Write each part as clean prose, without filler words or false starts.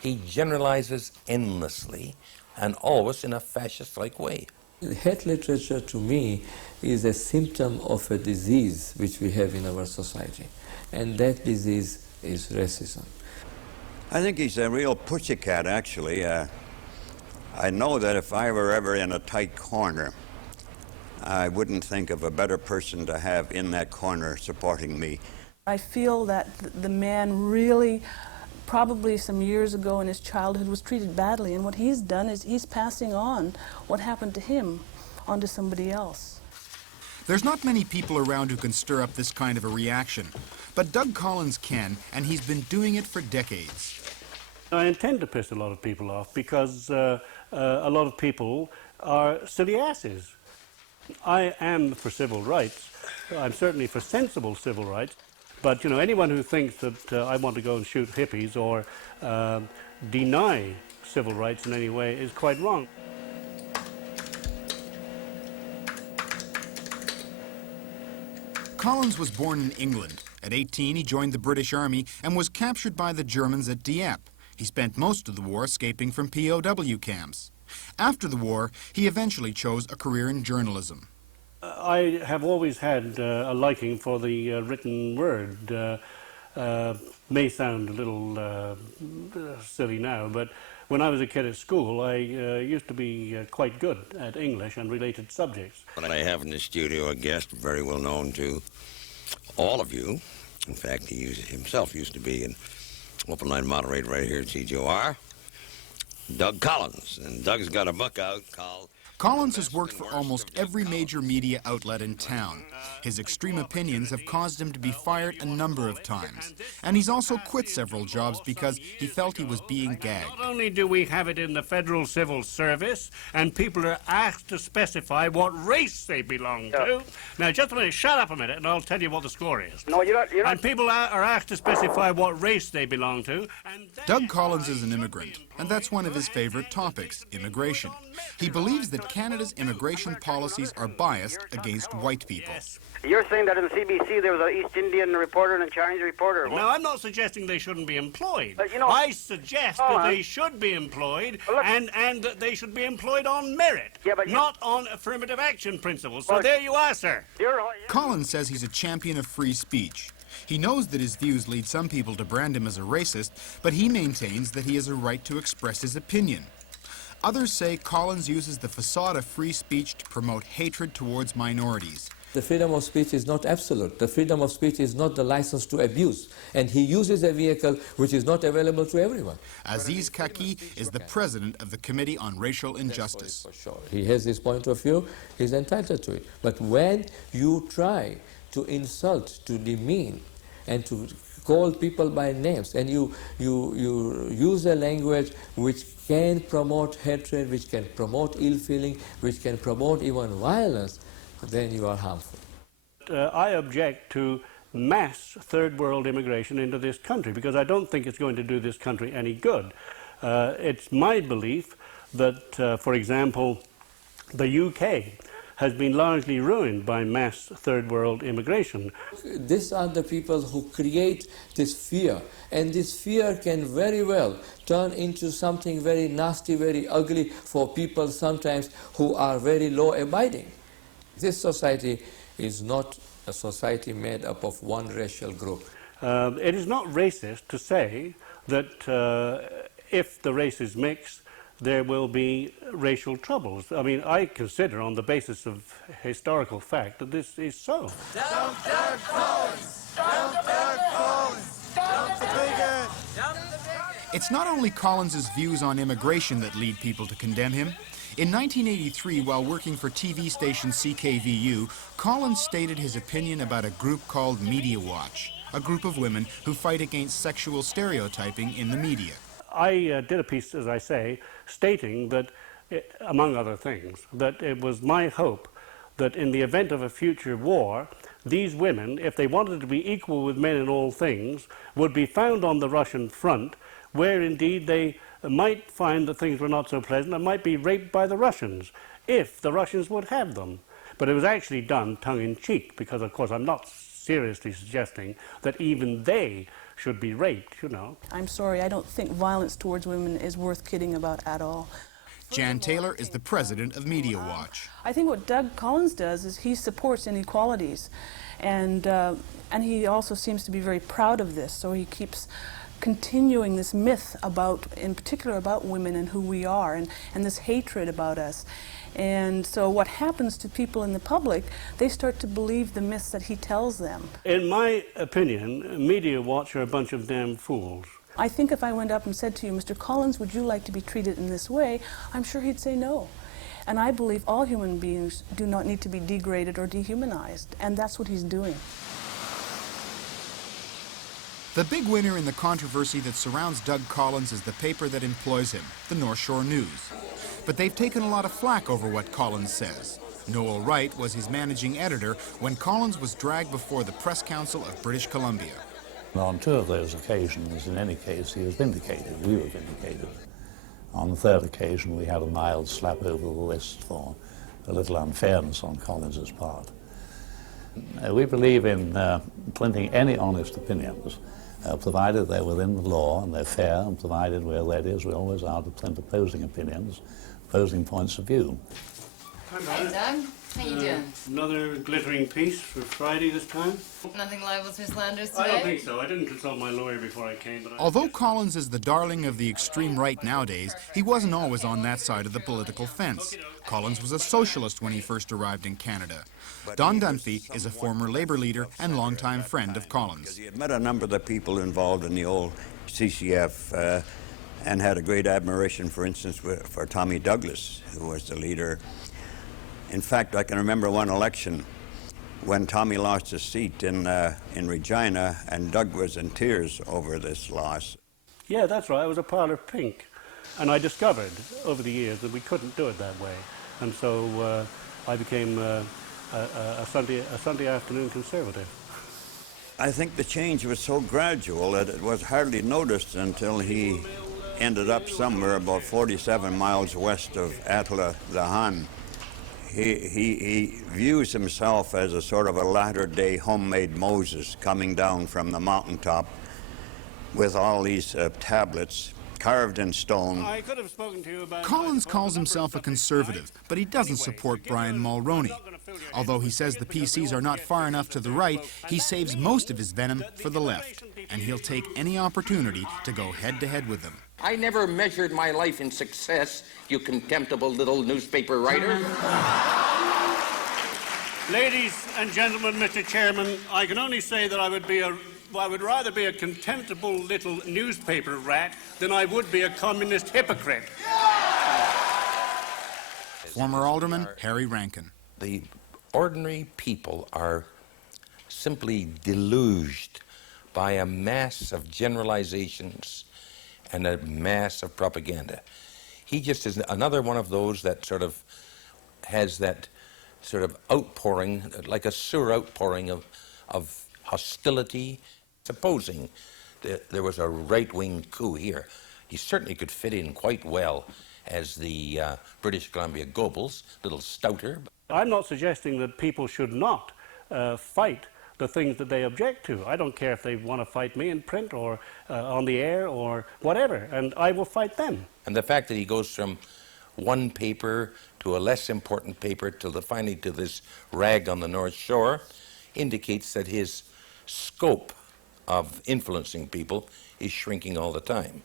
He generalizes endlessly and always in a fascist-like way. Hate literature, to me, is a symptom of a disease which we have in our society, and that disease is racism. I think he's a real pussycat, actually. I know that if I were ever in a tight corner, I wouldn't think of a better person to have in that corner supporting me. I feel that the man really, probably some years ago in his childhood, was treated badly, and what he's done is he's passing on what happened to him onto somebody else. There's not many people around who can stir up this kind of a reaction, but Doug Collins can, and he's been doing it for decades. I intend to piss a lot of people off because a lot of people are silly asses. I am for civil rights. I'm certainly for sensible civil rights. But, you know, anyone who thinks that I want to go and shoot hippies or deny civil rights in any way is quite wrong. Collins was born in England. At 18, he joined the British Army and was captured by the Germans at Dieppe. He spent most of the war escaping from P.O.W. camps. After the war, he eventually chose a career in journalism. I have always had a liking for the written word. May sound a little silly now, but when I was a kid at school, I used to be quite good at English and related subjects. I have in the studio a guest very well known to all of you. In fact, he himself used to be an open line moderator right here at CGOR, Doug Collins. And Doug's got a book out called... Collins has worked for almost every major media outlet in town. His extreme opinions have caused him to be fired a number of times. And he's also quit several jobs because he felt he was being gagged. Not only do we have it in the Federal Civil Service, and people are asked to specify what race they belong to. Now, just a minute, shut up a minute, and I'll tell you what the score is. No, you're not. And people are asked to specify what race they belong to. And Doug Collins is an immigrant, and that's one of his favorite topics, immigration. He believes that Canada's immigration policies are biased against white people. You're saying that in the CBC there was an East Indian reporter and a Chinese reporter. No, I'm not suggesting they shouldn't be employed. But, you know, I suggest that they should be employed, and that they should be employed on merit, not on affirmative action principles. So there you are, sir. Collins says he's a champion of free speech. He knows that his views lead some people to brand him as a racist, but he maintains that he has a right to express his opinion. Others say Collins uses the facade of free speech to promote hatred towards minorities. The freedom of speech is not absolute. The freedom of speech is not the license to abuse. And he uses a vehicle which is not available to everyone. Aziz Kaki is the president of the Committee on Racial Injustice. For sure. He has his point of view, he's entitled to it. But when you try to insult, to demean, and to call people by names, and you use a language which can promote hatred, which can promote ill feeling, which can promote even violence, then you are harmful. I object to mass third world immigration into this country because I don't think it's going to do this country any good. It's my belief that, for example, the UK has been largely ruined by mass third world immigration. These are the people who create this fear, and this fear can very well turn into something very nasty, very ugly for people sometimes who are very law-abiding. This society is not a society made up of one racial group. It is not racist to say that if the races mix, there will be racial troubles. I mean, I consider on the basis of historical fact that this is so. Dump Doug Collins! Dump Doug Collins! Dump the bigot! Dump the bigot! It's not only Collins's views on immigration that lead people to condemn him. In 1983, while working for TV station CKVU, Collins stated his opinion about a group called Media Watch, a group of women who fight against sexual stereotyping in the media. I did a piece, as I say, stating that, among other things, that it was my hope that in the event of a future war, these women, if they wanted to be equal with men in all things, would be found on the Russian front, where indeed they might find that things were not so pleasant and might be raped by the Russians, if the Russians would have them. But it was actually done tongue-in-cheek, because, of course, I'm not seriously suggesting that even they should be raped, you know. I'm sorry, I don't think violence towards women is worth kidding about at all. Jan Taylor is the president of Media Watch. I think what Doug Collins does is he supports inequalities, and he also seems to be very proud of this, so he keeps continuing this myth about, in particular about women and who we are, and this hatred about us. And so what happens to people in the public, they start to believe the myths that he tells them. In my opinion, Media Watch are a bunch of damn fools. I think if I went up and said to you, Mr. Collins, would you like to be treated in this way? I'm sure he'd say no. And I believe all human beings do not need to be degraded or dehumanized, and that's what he's doing. The big winner in the controversy that surrounds Doug Collins is the paper that employs him, the North Shore News. But they've taken a lot of flack over what Collins says. Noel Wright was his managing editor when Collins was dragged before the Press Council of British Columbia. On two of those occasions, in any case, he was vindicated. We were vindicated. On the third occasion, we had a mild slap over the wrist for a little unfairness on Collins's part. We believe in printing any honest opinions, provided they're within the law and they're fair, and provided where that is, we always are to print opposing opinions, opposing points of view. Hey, Doug. How you doing? Another glittering piece for Friday this time? Nothing liable to slanders today? I don't think so. I didn't consult my lawyer before I came. But Although Collins is the darling of the extreme right nowadays, he wasn't always on that side of the political fence. Collins was a socialist when he first arrived in Canada. Don Dunphy is a former Labour leader and longtime friend of Collins. He had met a number of the people involved in the old CCF and had a great admiration, for instance, for Tommy Douglas, who was the leader. In fact, I can remember one election when Tommy lost his seat in Regina, and Doug was in tears over this loss. yeah, that's right. I was a parlour pink. And I discovered over the years that we couldn't do it that way. And so I became a Sunday afternoon conservative. I think the change was so gradual that it was hardly noticed until he ended up somewhere about 47 miles west of Attila-the-Hun. He views himself as a sort of a latter-day homemade Moses coming down from the mountaintop with all these tablets carved in stone. I could have spoken to you about Collins calls himself a conservative, but he doesn't support Brian Mulroney. Although he says the PCs are not far enough to the right, he saves most of his venom for the left, and he'll take any opportunity to go head-to-head with them. I never measured my life in success, you contemptible little newspaper writer. Ladies and gentlemen, Mr. Chairman, I can only say that I would rather be a contemptible little newspaper rat than I would be a communist hypocrite. Former Alderman Harry Rankin. The ordinary people are simply deluged by a mass of generalizations and a mass of propaganda. He just is another one of those that sort of has that sort of outpouring, like a sewer outpouring of hostility. Supposing there was a right-wing coup here, he certainly could fit in quite well as the British Columbia Goebbels, a little stouter. I'm not suggesting that people should not fight the things that they object to. I don't care if they want to fight me in print or on the air or whatever, and I will fight them. And the fact that he goes from one paper to a less important paper till finally to this rag on the North Shore indicates that his scope of influencing people is shrinking all the time.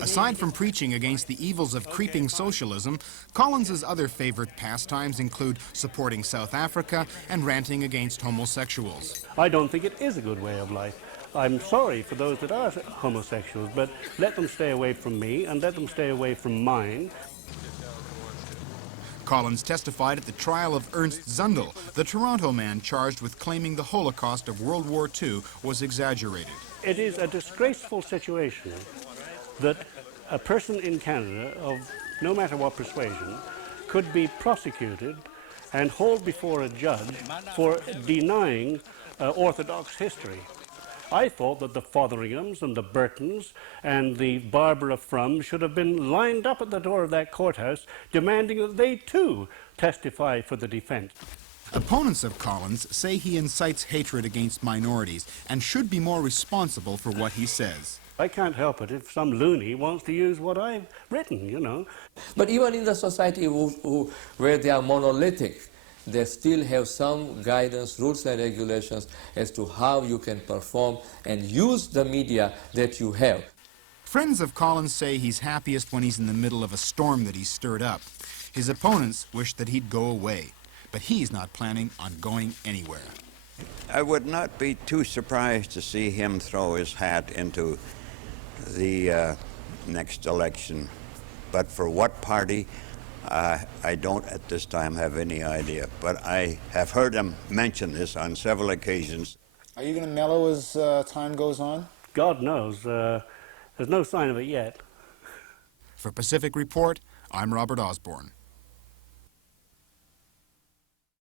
Aside from preaching against the evils of creeping socialism, Collins's other favorite pastimes include supporting South Africa and ranting against homosexuals. I don't think it is a good way of life. I'm sorry for those that are homosexuals, but let them stay away from me and let them stay away from mine. Collins testified at the trial of Ernst Zundel, the Toronto man charged with claiming the Holocaust of World War II was exaggerated. It is a disgraceful situation that a person in Canada of no matter what persuasion could be prosecuted and hauled before a judge for denying Orthodox history. I thought that the Fotheringhams and the Burtons and the Barbara Frums should have been lined up at the door of that courthouse demanding that they too testify for the defense. Opponents of Collins say he incites hatred against minorities and should be more responsible for what he says. I can't help it if some loony wants to use what I've written, you know. But even in the society where they are monolithic, they still have some guidance, rules and regulations as to how you can perform and use the media that you have. Friends of Collins say he's happiest when he's in the middle of a storm that he's stirred up. His opponents wish that he'd go away, but he's not planning on going anywhere. I would not be too surprised to see him throw his hat into the next election. But for what party, I don't at this time have any idea. But I have heard him mention this on several occasions. Are you going to mellow as time goes on? God knows. There's no sign of it yet. For Pacific Report, I'm Robert Osborne.